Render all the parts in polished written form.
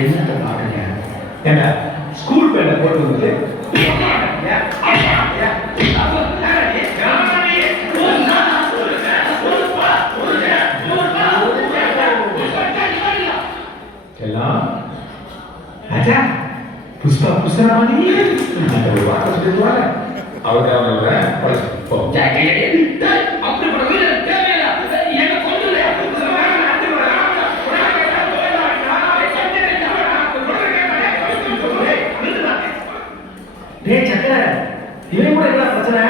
என்னத்தை பாருங்க ஏன்னா ஸ்கூல் பேண்டை போட்டு வந்து எல்லாம் ராஜா புஷ்பா புஷ்பராமணி அந்த ஒரு வார்த்தை சொல்லிடுவாங்க அவருக்கு அவங்கள அப்படி சக்கர இவன் கூட என்ன பிரச்சனை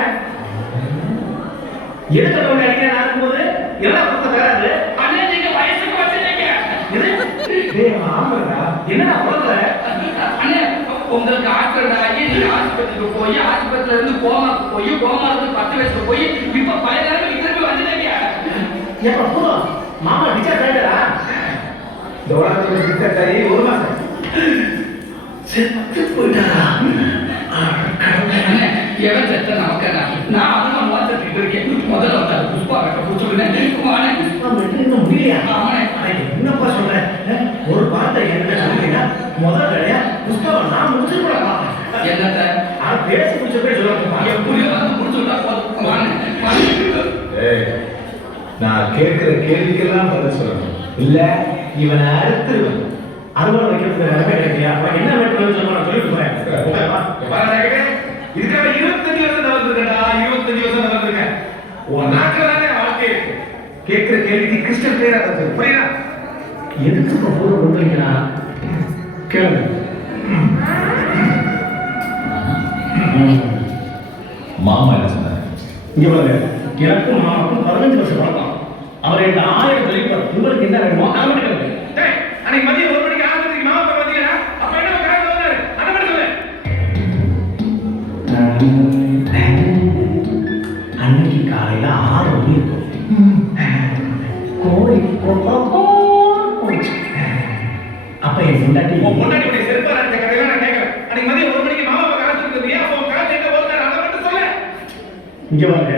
எதுக்கு அவங்க அடிக்கிறேன் நடக்கும்போது எல்லாம் பக்கம் தராது வயசுக்கு வச்சுருக்கீங்க என்ன உலகல உங்களுக்கு ஆக்சிடென்ட் ஆகி நீங்க ஆஸ்பத்திரிக்கு போய் ஆஸ்பத்திரியில இருந்து கோமாக்கு போய் கோமால இருந்து 10 வயசுக்கு போய் இப்ப பல நேரம் திரும்பி வந்துட்டீங்க எப்ப போதும் மாமா டிஸ்சார்ஜ் ஆயிட்டா இந்த உலகத்துல டிஸ்சார்ஜ் ஆகி 1 மாசம் செத்து போயிட்டாரா எவன் செத்த நமக்கா நான் அதெல்லாம் மாத்திட்டு இருக்கேன் முதல்ல வந்தாரு புஷ்பா கட்ட புடிச்சுடுறேன் புஷ்பா இன்னும் முடியலையா என்னப்பா சொல்றேன் ஒரு வார்த்தை என்ன சொல்றீங்கன்னா முதல் வேலையா புஷ்பாவை நான் முடிச்சுக்கூடா என்னத்த அவன் பேசி முடிச்ச போய் சொல்ல எப்படியோ வந்து முடிச்சுட்டா நான் கேட்கிற கேள்விக்கெல்லாம் பதில் சொல்லணும் இல்ல இவனை அறுத்துருவேன் அறுவடை வைக்கிறதுக்கு நிறைய கிடைக்கியா என்ன வேணும் சொல்லிட்டு போறேன் இதுக்காக 25 வருஷம் நடந்திருக்கா 25 வருஷம் நடந்திருக்கேன் உன் நாட்களானே வாழ்க்கை கேட்கிற கேள்விக்கு கிறிஸ்டல் கிளியரா இருக்கு புரியுதா எதுக்கு இப்போ போட கொண்டுறீங்களா கேளு மாமா என்ன சொன்னார் இங்க பாருங்க எனக்கும் மாமாக்கும் 15 வருஷம் பழக்கம் அவர் என்கிட்ட 1000 சொல்லிப்பார் உங்களுக்கு என்ன வேணுமோ நான் கேட்கிறேன் அன்னைக்கு மதியம் 1 மணிக்கு ஆரம்பிச்சு மாமா பார்த்தீங்கன்னா அப்ப என்ன கரெக்டா வந்தாரு அதை மட்டும் சொல்லு அன்னைக்கு காலையில 6 மணி இருக்கும் கோழி அப்ப என் முன்னாடி உடைய செருப்பா அந்த கதையெல்லாம் நான் கேட்கறேன் அன்னைக்கு மதியம் 1 மணிக்கு மாமா காலத்துக்கு இருந்தீங்க அப்போ காலத்துல என்ன வந்தாரு அதை மட்டும் சொல்லு இங்க வாங்க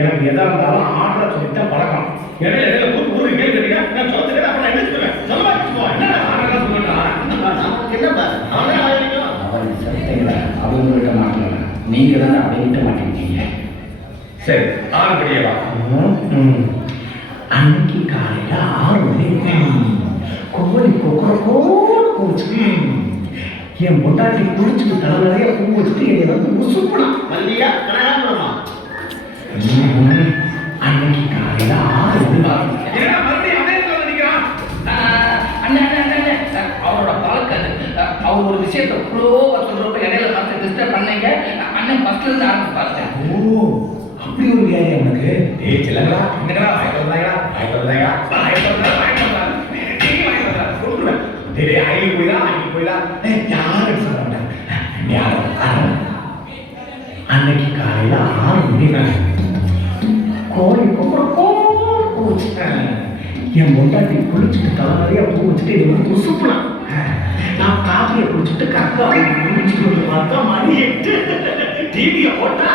எனக்கு எதா இருந்தாலும் ஆர்டரா சொல்லித்தான் பழக்கம் இடையில ஊரு கேள்வி கேட்டீங்க நான் சொல்லுறேன் அப்புறம் என்ன சொல்லுவேன் சொல்லுவா என்ன ஆர்டரா சொல்லுடா என்னப்பா அவன் சட்டையில அவங்க விட மாட்டாங்க நீங்க தானே அப்படி விட்ட மாட்டேங்கிறீங்க சரி 6 மணியே வா அன்னைக்கு காலையில 6 மணி கோழி போச்சு என் பொண்டாட்டி குளிச்சுட்டு தலை நிறைய பூ வச்சுட்டு என்னை வந்து முசுப்பலாம் மல்லியா கனகாம்பரமா அன்னைக்கு காலையில 6 மணி அவரோட பழக்கம் அவர் ஒரு விஷயத்தை ஃப்ளோவா சொல்றப்ப இடையில பார்த்து டிஸ்டர்ப் பண்ணீங்க அண்ணன் ஃபர்ஸ்ட்ல இருந்து ஆரம்பிச்சு பார்த்தேன் ஓ அப்படி ஒரு வியாதி உனக்கு ஏய் செல்லங்களா என்னடா ஆயிட்டு வந்தாங்களா டேய் ஆயிட்டு போயிடா யாரு சொல்றாங்க அன்னைக்கு காலையில 6 மணி கோழி போச்சு என் பொண்டாட்டி குளிச்சுட்டு தலை நிறைய பூ வச்சுட்டு என்னை வந்து உசுப்பலாம் நான் காப்பியை குடிச்சிட்டு கக்கா குளிச்சுட்டு வந்து பார்த்தா மணி 8 டிவியை போட்டா